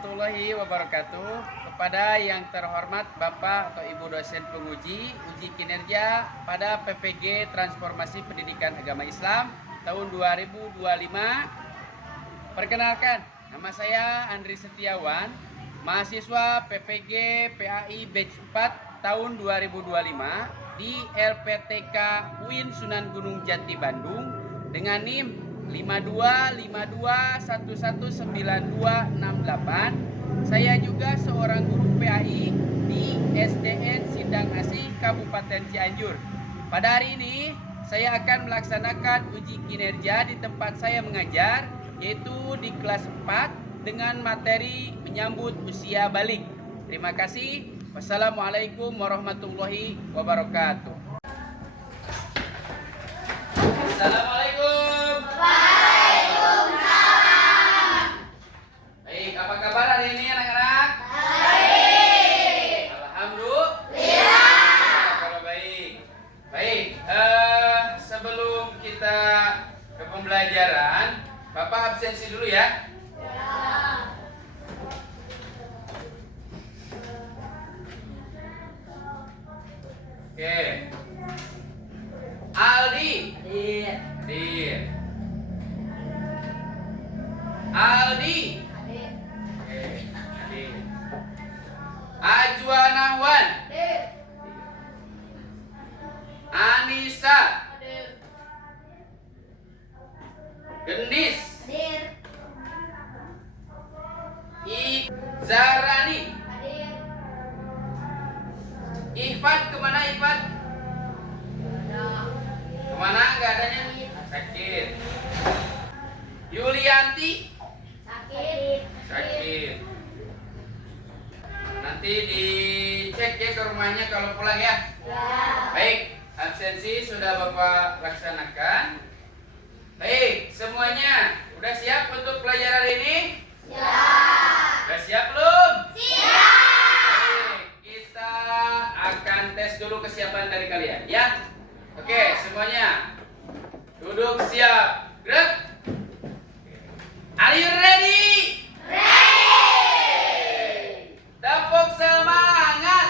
warahmatullahi wabarakatuh. Kepada yang terhormat Bapak atau Ibu dosen penguji uji kinerja pada PPG Transformasi Pendidikan Agama Islam tahun 2025. Perkenalkan, nama saya Andri Setiawan, mahasiswa PPG PAI Batch 4 tahun 2025 di LPTK UIN Sunan Gunung Jati Bandung dengan NIM 5252119268. Saya juga seorang guru PAI di SDN Sindang Asih Kabupaten Cianjur. Pada hari ini saya akan melaksanakan uji kinerja di tempat saya mengajar, yaitu di kelas 4 dengan materi menyambut usia balik. Terima kasih. Wassalamualaikum warahmatullahi wabarakatuh. Assalamualaikum. Waalaikumsalam. Baik, apa kabar hari ini anak-anak? Baik. Alhamdulillah. Kalau baik. Baik, sebelum kita ke pembelajaran, Bapak absensi dulu ya. Oke. Aldi. Hadir. Aldi. Oke, hadir. Ajwa Nahwan. Anissa. Gendis. Zarani. Ifat, kemana Ifat? Kemana? Nggak adanya? Sakit. Yulianti. Sakit. Nanti dicek ya ke rumahnya kalau pulang ya. Baik, absensi sudah Bapak laksanakan. Baik, semuanya udah siap untuk pelajaran ini? Udah siap belum? Baik, kita akan tes dulu kesiapan dari kalian ya. Oke, semuanya duduk siap. Gerak. Are you ready? Tepuk semangat.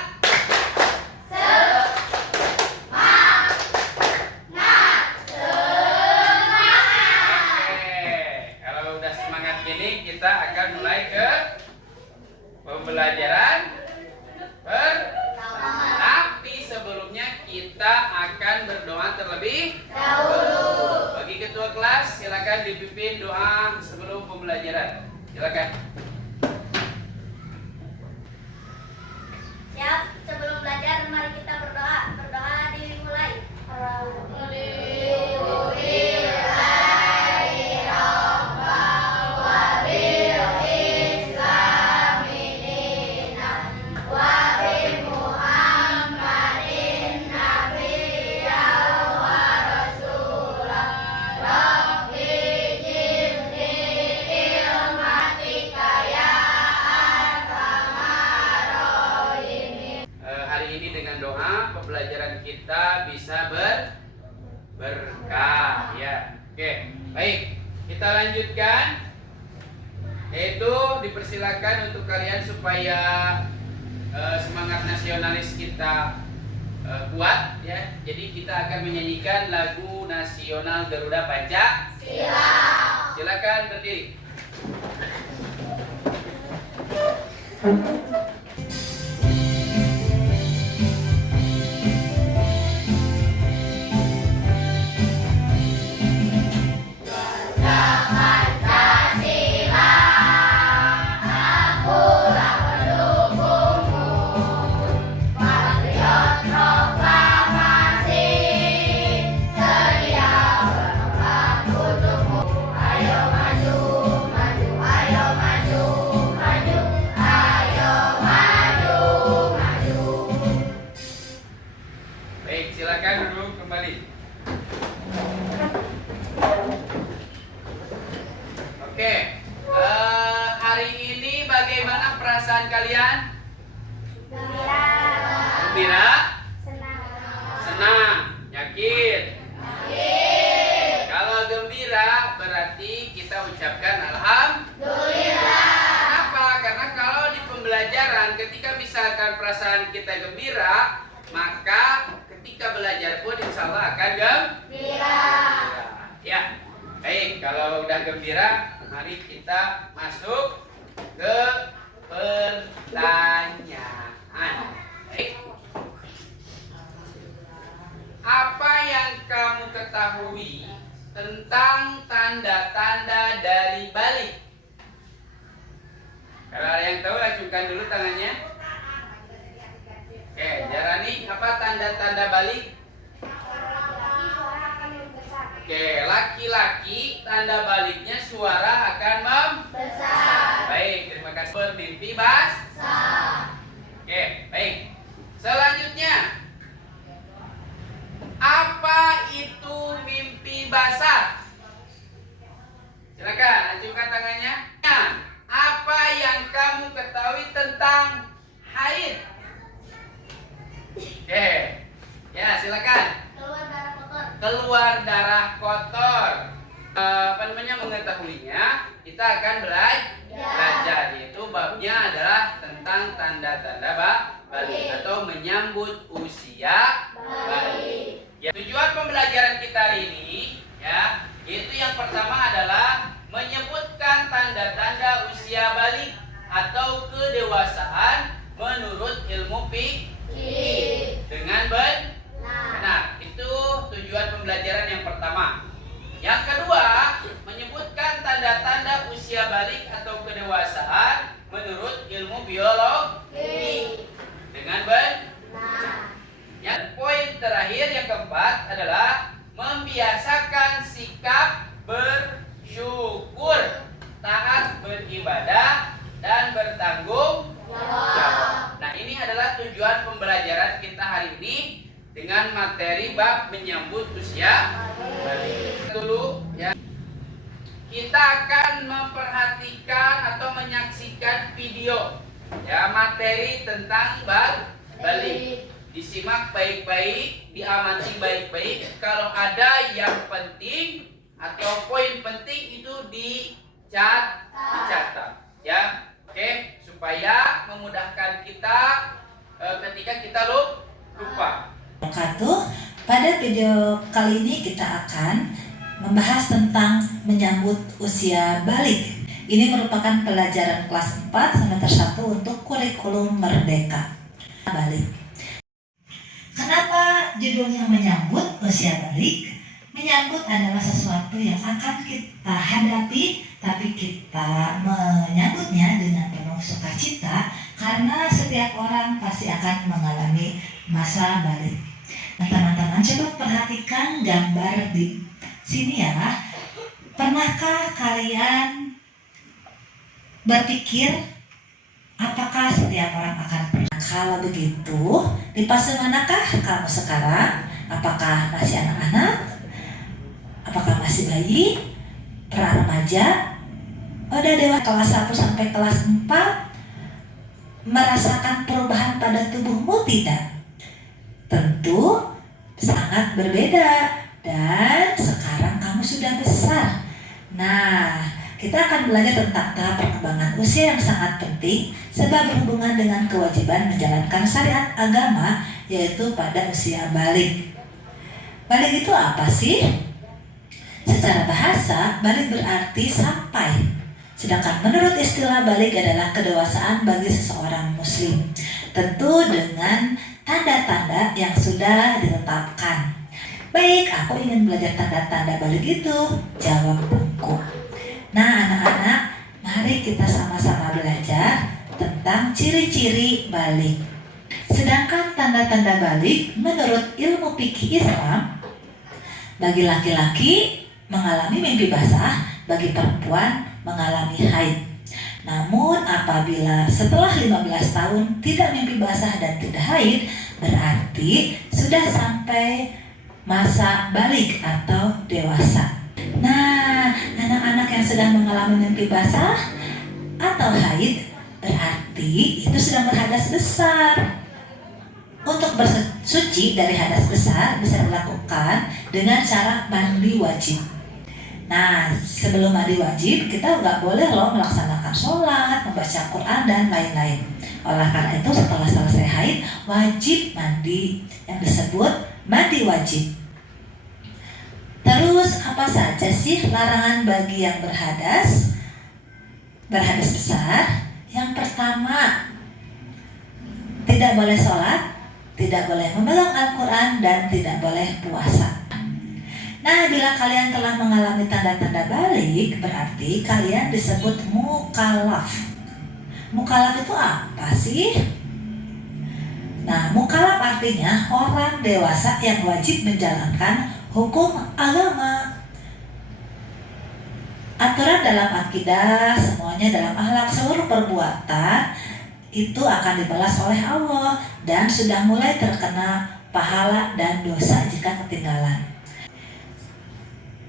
Oke, kalau udah semangat gini kita akan mulai ke pembelajaran tapi sebelumnya kita akan berdoa terlebih dahulu. Bagi ketua kelas silakan dipimpin doa sebelum pembelajaran. Silakan. Siap, sebelum belajar mari kita berdoa. Berdoa dimulai. Pembelajaran kita bisa berkah ya. Oke, baik. Kita lanjutkan. Yaitu dipersilakan untuk kalian supaya semangat nasionalis kita kuat ya. Jadi kita akan menyanyikan lagu nasional Garuda Pancasila. Silakan berdiri. Kalian? Gembira? Senang? Yakin? Kalau gembira berarti kita ucapkan alhamdulillah. Kenapa? Karena gembira. Ya, baik. Kalau udah gembira, mari kita masuk ke pertanyaan. Baik. Apa yang kamu ketahui tentang tanda-tanda dari balik? Kalau ada yang tahu, ajukan dulu tangannya. Oke, Jarani, apa tanda-tanda balik? Oke, laki-laki tanda baliknya suara akan membesar. Baik, terima kasih. Bermimpi basah. Oke, baik. Selanjutnya, apa itu mimpi basah? Silakan, ajukan tangannya. Nah, apa yang kamu ketahui tentang haid? Oke, ya silakan. Keluar darah kotor. Mengetahuinya kita akan belajar, yaitu babnya adalah tentang tanda-tanda balik atau menyambut usia balik. Ya, tujuan pembelajaran kita hari ini ya, yaitu yang pertama adalah menyebutkan tanda-tanda usia balik atau kedewasaan menurut ilmu fikih dengan benar. Itu tujuan pembelajaran yang pertama. Yang kedua, menyebutkan tanda-tanda usia balik atau kedewasaan menurut ilmu biologi dengan benar. Yang poin terakhir yang keempat adalah membiasakan sikap bersyukur, taat beribadah, dan bertanggung jawab. Nah, ini adalah tujuan pembelajaran kita hari ini dengan materi bab menyambut usia balik. Dulu ya, kita akan memperhatikan atau menyaksikan video ya, materi tentang balik. Disimak baik-baik, diamati baik-baik. Kalau ada yang penting atau poin penting itu dicatat ya. Oke, supaya memudahkan kita ketika kita lupa. Pada video kali ini kita akan membahas tentang menyambut usia balik. Ini merupakan pelajaran kelas 4 semester 1 untuk kurikulum Merdeka Balik. Kenapa judulnya menyambut usia balik? Menyambut adalah sesuatu yang akan kita hadapi, tapi kita menyambutnya dengan penuh sukacita karena setiap orang pasti akan mengalami masa balik. Nah, teman-teman coba perhatikan gambar di sini ya. Pernahkah kalian berpikir apakah setiap orang akan pernah? Kalau begitu, di fase manakah kamu sekarang? Apakah masih anak-anak? Apakah masih bayi? Pra remaja? Udah dewasa kelas 1 sampai kelas 4? Merasakan perubahan pada tubuhmu tidak? Tentu sangat berbeda. Dan sekarang kamu sudah besar. Nah, kita akan belajar tentang tahap perkembangan usia yang sangat penting sebab berhubungan dengan kewajiban menjalankan syariat agama, yaitu pada usia balik. Balik itu apa sih? Secara bahasa, balik berarti sampai. Sedangkan menurut istilah balik adalah kedewasaan bagi seseorang muslim. Tentu dengan tanda-tanda yang sudah ditetapkan. Baik, aku ingin belajar tanda-tanda balik itu. Jawab buku. Nah, anak-anak, mari kita sama-sama belajar tentang ciri-ciri balik. Sedangkan tanda-tanda balik menurut ilmu fikih Islam, bagi laki-laki mengalami mimpi basah, bagi perempuan mengalami haid. Namun apabila setelah 15 tahun tidak mimpi basah dan tidak haid, berarti sudah sampai masa balik atau dewasa. Nah, anak-anak yang sedang mengalami mimpi basah atau haid berarti itu sedang berhadas besar. Untuk bersuci dari hadas besar bisa dilakukan dengan cara mandi wajib. Nah, sebelum mandi wajib kita nggak boleh loh melaksanakan sholat, membaca Quran dan lain-lain. Oleh karena itu setelah selesai haid wajib mandi yang disebut mandi wajib. apa saja sih larangan bagi yang berhadas besar? Yang pertama, tidak boleh sholat, tidak boleh memegang Al-Quran, dan tidak boleh puasa. Nah, bila kalian telah mengalami tanda-tanda balik, berarti kalian disebut mukallaf. Mukallaf itu apa sih? Nah, mukallaf artinya orang dewasa yang wajib menjalankan hukum agama. Aturan dalam akidah, semuanya dalam akhlak, seluruh perbuatan itu akan dibalas oleh Allah dan sudah mulai terkena pahala dan dosa jika ketinggalan.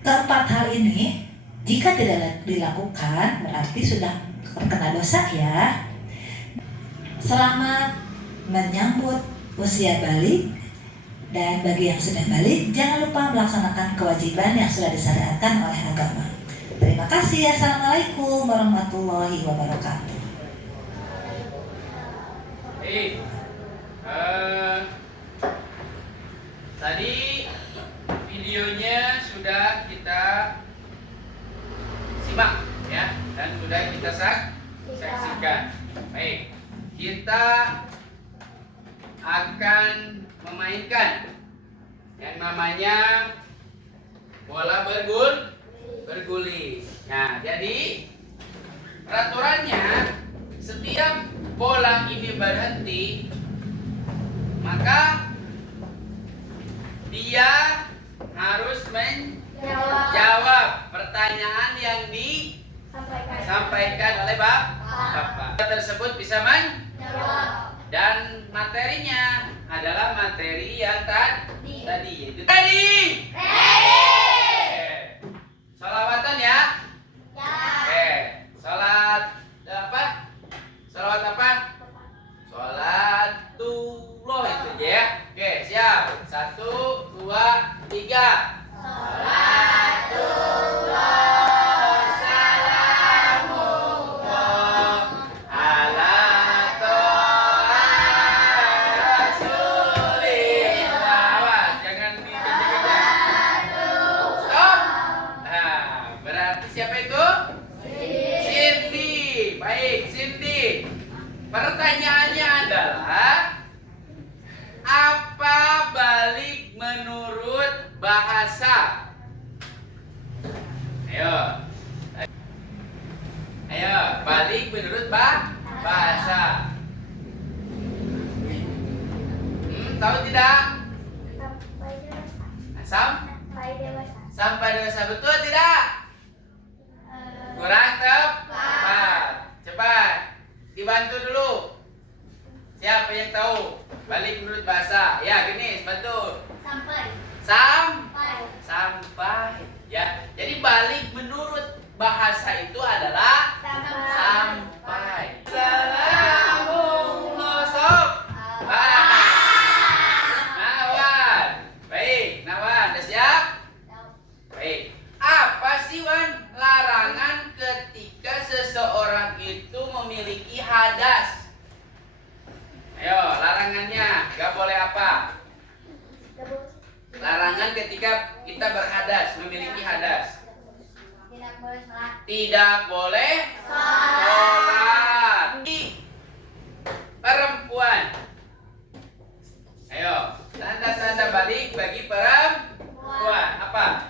Keempat hal ini jika tidak dilakukan berarti sudah terkena dosa ya. Selamat menyambut usia balik, dan bagi yang sudah balik jangan lupa melaksanakan kewajiban yang sudah disyariatkan oleh agama. Terima kasih. Assalamualaikum warahmatullahi wabarakatuh. Tadi videonya sudah kita simak ya, dan sudah kita saksikan. Baik, kita akan memainkan yang namanya bola berguling. Nah, jadi peraturannya setiap bola ini berhenti, maka dia harus menjawab pertanyaan yang disampaikan oleh Bapak. Tersebut bisa menjawab, dan materinya adalah materi yang tadi yaitu ready. Salawatan ya. Oke, salat apa? Salawat apa? Salatullah itu aja ya. Oke, siap. 1, 2, 3. Pertanyaannya adalah, apa balik menurut bahasa? Ayo, balik menurut bahasa. Tahu tidak? Sampai dewasa, betul tidak? Kurang tepat. Cepat. Dibantu dulu. Siapa yang tahu balik menurut bahasa? Ya, gini, bantu. Sampai. Ya. Jadi balik menurut bahasa itu adalah sampai. Salamullah sob. Nawan. Baik, Nawan, udah siap? Baik. Apa sih, Wan, larangan ketika seseorang itu memiliki hadas? Ayo, larangannya gak boleh apa? Larangan ketika kita berhadas, memiliki hadas. Tidak boleh sholat. Perempuan. Ayo, tanda-tanda balik bagi perempuan apa?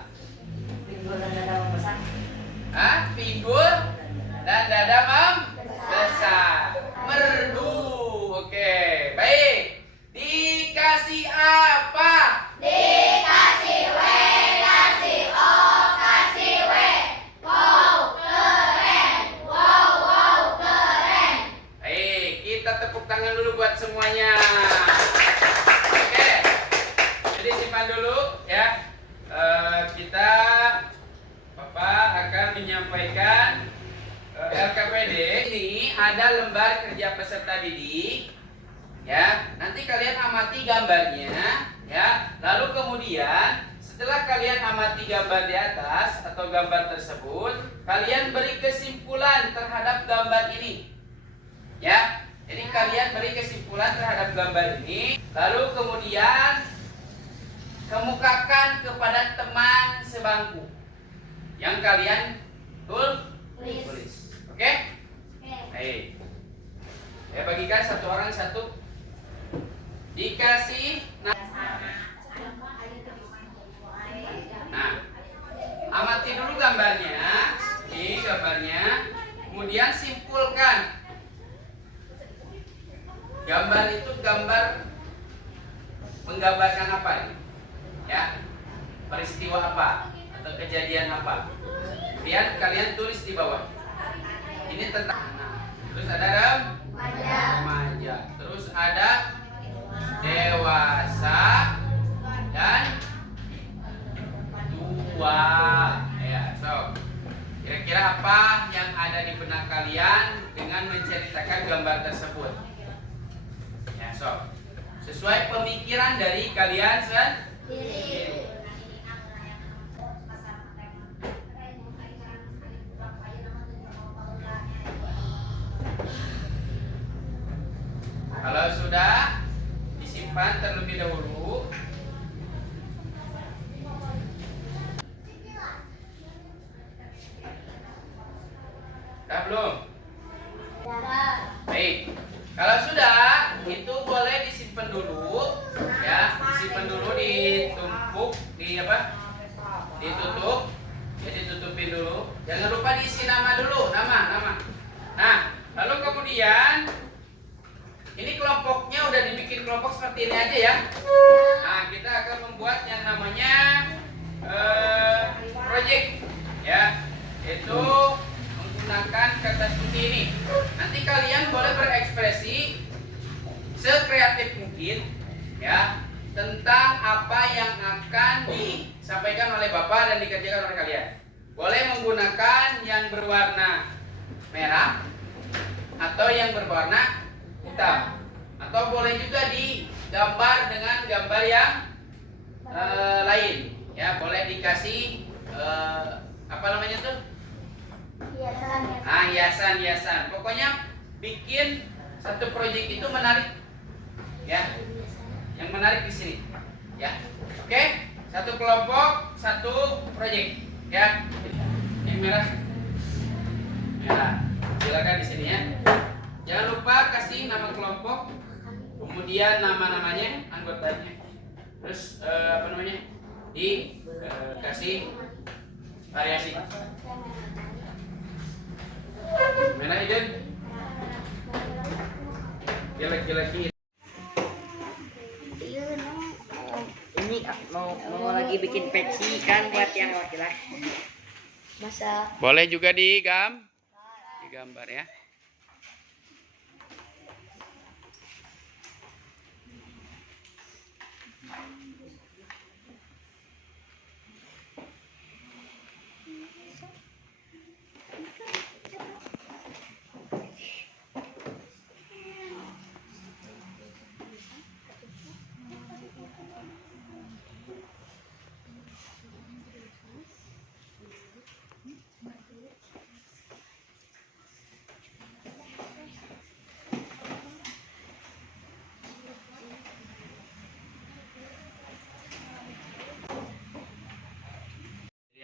Pinggul dan dada membesar. Merdu. Oke, baik. Dikasih apa? Dikasih W, kasih O, kasih W. Wow, keren. Wow, keren. Baik, kita tepuk tangan dulu buat semuanya. Oke, jadi simpan dulu ya. Kita Bapak akan menyampaikan LKPD. Ini ada lembar kerja peserta didik. Ya, nanti kalian amati gambarnya, ya. Lalu kemudian setelah kalian amati gambar di atas atau gambar tersebut, kalian beri kesimpulan terhadap gambar ini. Ya. Jadi kalian beri kesimpulan terhadap gambar ini, lalu kemudian kemukakan kepada teman sebangku. yang kalian Tulis. tulis. Oke? Baik. Saya bagikan satu orang satu. Dikasih nah, amati dulu gambarnya. Ini gambarnya. Kemudian simpulkan. Gambar itu gambar menggambarkan apa nih? Ya, peristiwa apa atau kejadian apa? Kemudian kalian tulis di bawah. Ini tentang anak. Terus ada remaja. Terus ada dewasa dan tua. Ya, so kira-kira apa yang ada di benak kalian dengan menceritakan gambar tersebut? Ya, so sesuai pemikiran dari kalian sendiri. Kalau sudah disimpan terlebih dahulu. Sudah belum? Baik. Kalau sudah, itu boleh disimpan dulu, ya, disimpan dulu, ditumpuk, ditutup, ya, ditutupin dulu. Jangan lupa diisi nama dulu, nama. Nah, lalu kemudian ini kelompoknya udah dibikin kelompok seperti ini aja ya. Nah, kita akan membuat yang namanya project, ya, yaitu menggunakan kertas putih ini. Nanti kalian boleh berekspresi sekreatif mungkin, ya, tentang apa yang akan disampaikan oleh Bapak dan dikerjakan oleh kalian. Boleh menggunakan yang berwarna merah atau yang berwarna hitam, atau boleh juga digambar dengan gambar yang lain, ya. Boleh dikasih apa namanya tuh? Hiasan. Pokoknya bikin satu proyek itu menarik, ya. Yang menarik di sini, ya. Oke, satu kelompok, satu proyek, ya. Yang merah, silakan di sini ya. Jangan lupa kasih nama kelompok, kemudian nama-namanya, anggotanya. Terus dikasih variasi. Mana Iden? Laki-laki. Ini mau lagi bikin peci kan buat yang laki-laki. Masa Boleh juga digambar ya.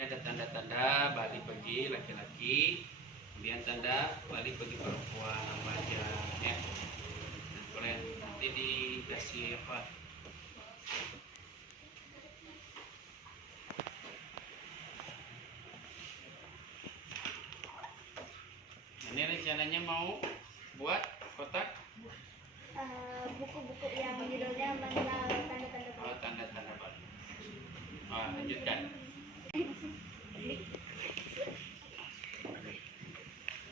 Ada tanda-tanda balik bagi laki-laki, kemudian tanda balik bagi perempuan, remaja, ya. Nah, boleh nanti dikasih apa? Ini rencananya mau buat kotak buku-buku yang judulnya mengenal tanda-tanda. oh, tanda-tanda balik. Lanjutkan.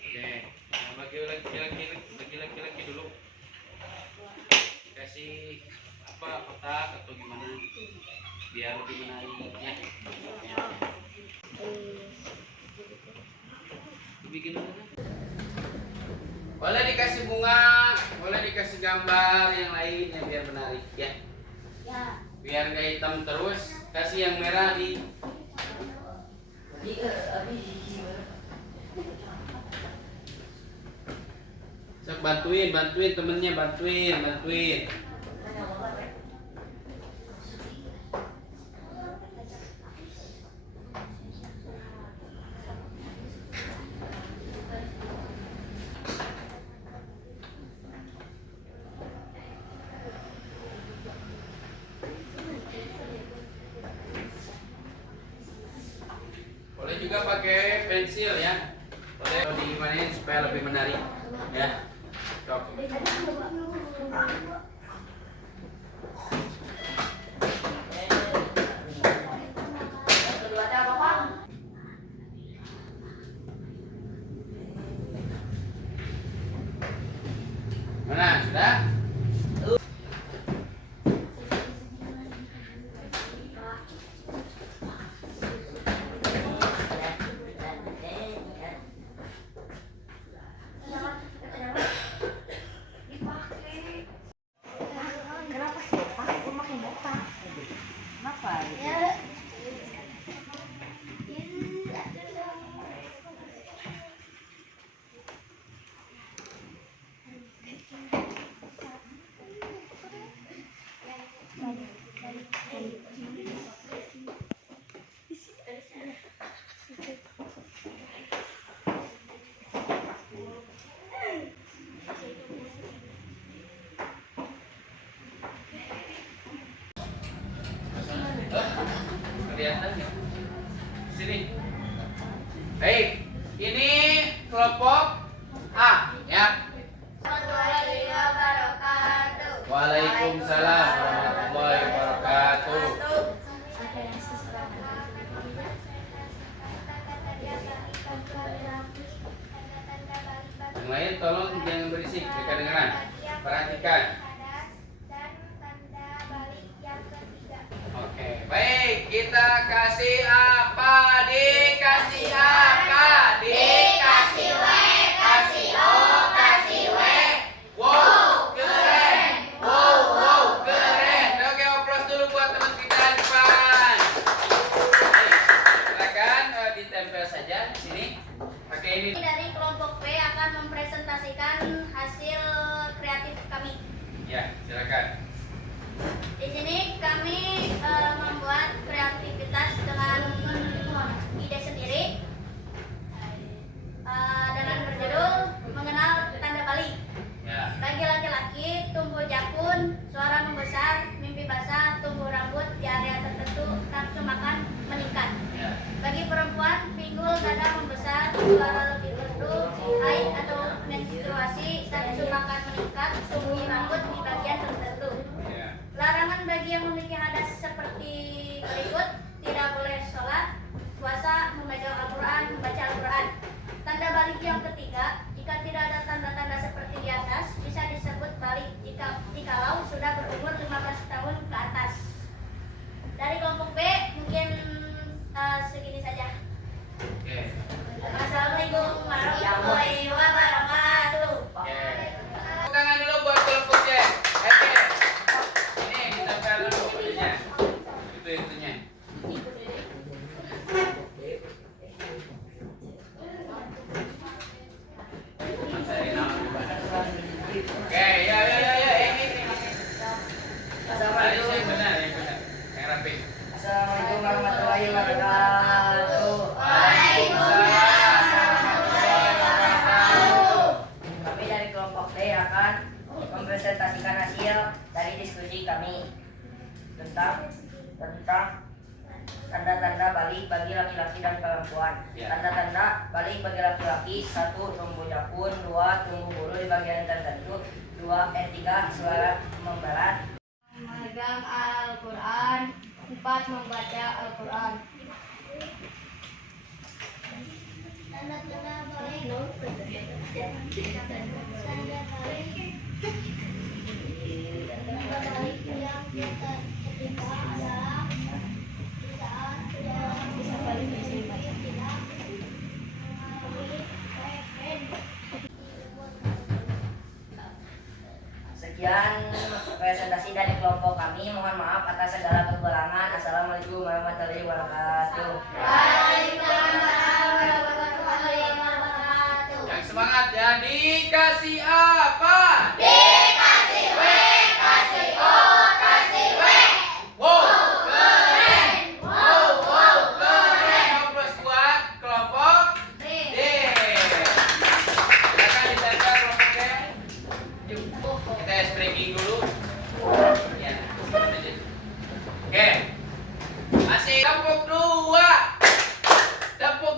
Oke, nah, bagi laki-laki dulu. Kasih apa, kotak atau gimana biar lebih menarik ya. Bikin dulu. Boleh dikasih bunga, boleh dikasih gambar yang lain yang biar menarik ya. Biar gak hitam terus, kasih yang merah di Sok bantuin temennya, bantuin. Boleh juga pakai pensil ya. Boleh digimanain supaya lebih menarik ya. Cok. Mana sudah? Kenapa sih botak? Aku makin botak. Kenapa? Ya. Kelihatan ya? Sini. Baik, ini kelompok A ya. Warahmatullahi wabarakatuh. Waalaikumsalam warahmatullahi wabarakatuh. Yang lain tolong jangan berisik, dengar-dengaran. Perhatikan. Oke, baik, kita kasih apa? Dikasih apa? Dikasih W, kasih O, kasih W. Wow, keren. Wow, keren. Oke, aplaus dulu buat teman kita di depan. Silakan ditempel saja di sini. Pakai ini. Dari kelompok B akan mempresentasikan hasil kreatif kami. Ya, silakan. Di sini kami membuat kreativitas dengan ide sendiri dengan berjudul mengenal tanda balik. Ya. Bagi laki-laki, tumbuh jakun, suara membesar, mimpi basah, tumbuh rambut di area tertentu, nafsu makan meningkat. Ya. Bagi perempuan, pinggul dada membesar, suara lebih merdu, haid atau menstruasi, nafsu makan meningkat, tumbuh rambut di bagian tertentu. Ya. Larangan bagi yang memiliki hadas seperti berikut: tidak boleh sholat, puasa, memegang Al-Quran, membaca Al-Quran. Tanda balik yang ketiga, jika tidak ada tanda-tanda seperti di atas, bisa disebut balik jikalau sudah berumur 15 tahun ke atas. Dari kelompok B mungkin segini saja. Oke. Assalamualaikum warahmatullahi wabarakatuh. Oke. Tepuk tangan dulu buat kelompok C. Oke. Ini kita pel dulu itunya. Itu itunya. Oke, ya. Ini. Assalamualaikum. Yang benar. Yang rapi. Assalamualaikum warahmatullahi wabarakatuh. Waalaikumsalam warahmatullahi wabarakatuh. Kami dari kelompok B akan mempresentasikan hasil dari diskusi kami tentang tanda-tanda balik bagi laki-laki dan perempuan. Ya. Tanda-tanda balik bagi laki-laki: 1. Tumbuh jakun, 2. Tumbuh bulu di bagian tertentu, 3. Suara memberat. Memegang Al-Quran, 4. Membaca Al-Quran. Tanda-tanda balik. Tanda balik yang kita ketika adalah saat seseorang bisa balik tidak mengalami Sekian presentasi dari kelompok kami. Mohon maaf atas segala kekurangan. Assalamualaikum warahmatullahi wabarakatuh. Waalaikumsalam warahmatullahi wabarakatuh. Yang semangat ya. Dikasih apa? Dikasih W, kasih O, kasih W. Wow, keren. Wow, keren. Aplaus buat kelompok D. Silakan ditempel kelompok D. Yuk, kita ice breaking dulu. Ya, oke. Masih kelompok 2. Tepuk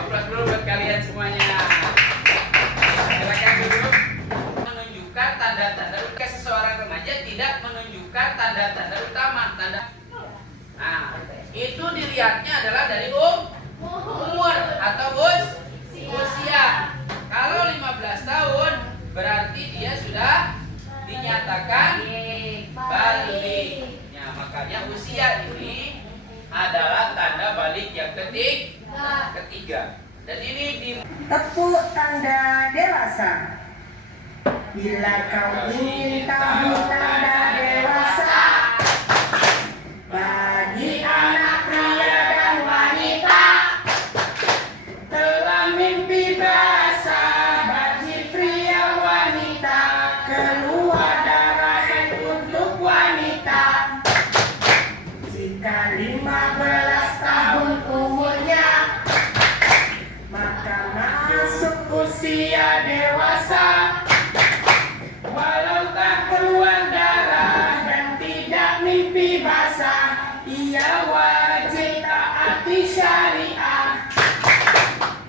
Aplaus dulu buat kalian semuanya. Silakan duduk. Menunjukkan tanda-tanda seseorang remaja tidak menunjukkan tanda-tanda utama. Nah, itu dilihatnya adalah dari umur atau usia. Kalau 15 tahun berarti dia sudah dinyatakan balik. Ya, makanya usia ini adalah tanda balik yang ketiga. Dan ini di tepuk tanda dewasa. Bila kau ingin tahu tanda dewasa bagi anak pria dan wanita, telah mimpi basah bagi pria wanita, keluar darah untuk wanita. Jika 15 tahun umurnya, maka masuk usia dewasa. Walau tak keluar darah dan tidak mimpi basah, ia wajib taati syariah.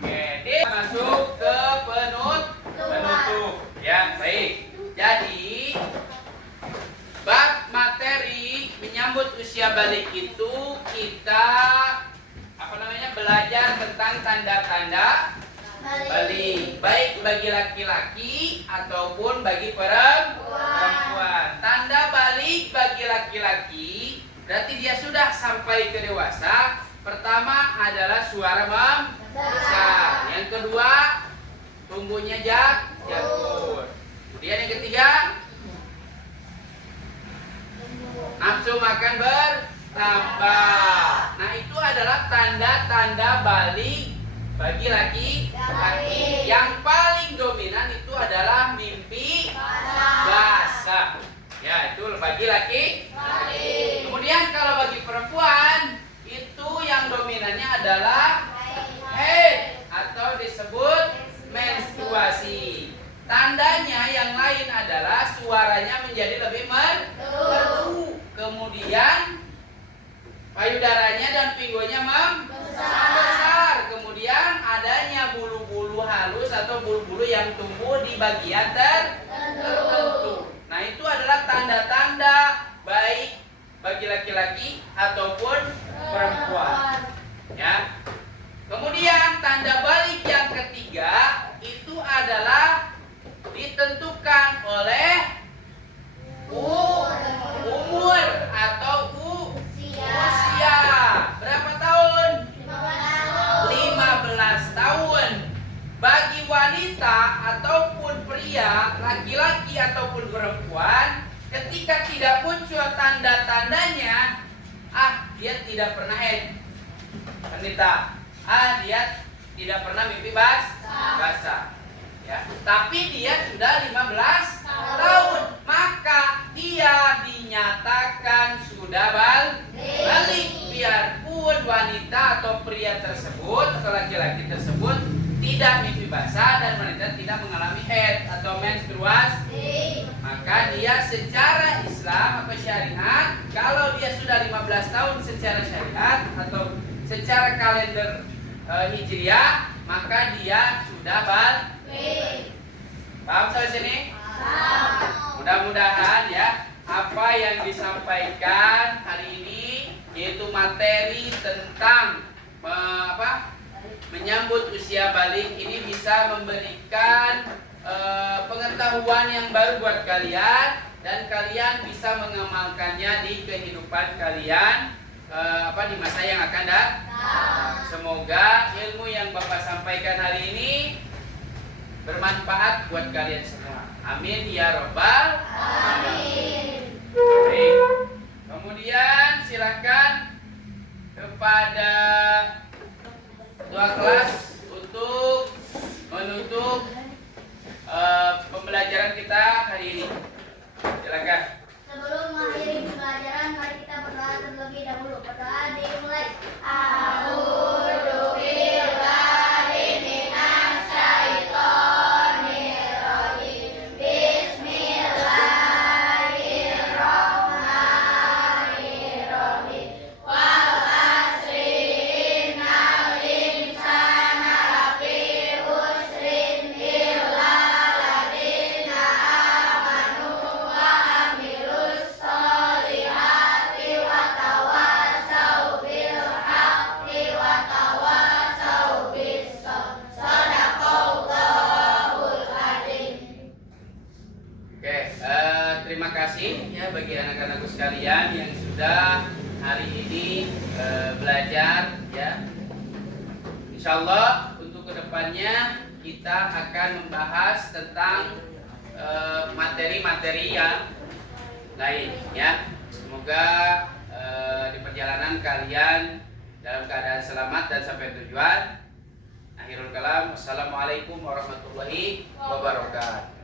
Oke, masuk ke penutup. Ya, baik. Jadi bab materi menyambut usia balik itu kita belajar tentang tanda-tanda balik, baik bagi laki-laki ataupun bagi perempuan. Tanda balik bagi laki-laki berarti dia sudah sampai ke dewasa. Pertama adalah suara membesar. Yang kedua, tumbuhnya jatuh. Kemudian yang ketiga, nafsu makan bertambah. Nah, itu adalah tanda-tanda balik bagi laki-laki. Yang paling dominan itu adalah mimpi basah. Ya, itu bagi laki-laki. Kemudian kalau bagi perempuan, itu yang dominannya adalah haid atau disebut menstruasi. Tandanya yang lain adalah suaranya menjadi lebih merdu. Kemudian payudaranya dan pinggulnya membesar. Kemudian adanya bulu-bulu halus atau bulu-bulu yang tumbuh di bagian tertentu. Nah, itu adalah tanda-tanda baik bagi laki-laki ataupun perempuan. Ya. Kemudian tanda balik yang ketiga itu adalah ditentukan oleh umur atau usia. Berapa tahun? 15 tahun. Bagi wanita ataupun pria, laki-laki ataupun perempuan, ketika tidak muncul tanda-tandanya, dia tidak pernah haid. Wanita, dia tidak pernah mimpi basah. Ya, tapi dia sudah 15 tahun, maka dia dinyatakan sudah balik. Biarpun wanita atau pria tersebut atau laki-laki tersebut tidak mimpi basah dan wanita tidak mengalami haid atau menstruasi, maka dia secara Islam atau syariat, kalau dia sudah 15 tahun secara syariat atau secara kalender Hijriah, maka dia sudah balik. Paham sampai sini? Mudah-mudahan ya apa yang disampaikan hari ini, yaitu materi tentang menyambut usia balik ini, bisa memberikan pengetahuan yang baru buat kalian dan kalian bisa mengamalkannya di kehidupan kalian di masa yang akan datang. Semoga ilmu yang Bapak sampaikan hari ini bermanfaat buat kalian semua. Amin ya robbal alamin. Baik. Kemudian silakan kepada ketua kelas untuk menutup pembelajaran kita hari ini. Silakan. Sebelum mengakhiri pembelajaran, mari kita berdoa terlebih dahulu. Berdoa dimulai. A'udzu billahi minasy syaithanir rajim. Bismillahirrahmanirrahim. Wal asri innal insana kedepannya kita akan membahas tentang materi-materi yang lain ya. Semoga di perjalanan kalian dalam keadaan selamat dan sampai tujuan. Akhirul kalam, wassalamualaikum warahmatullahi wabarakatuh.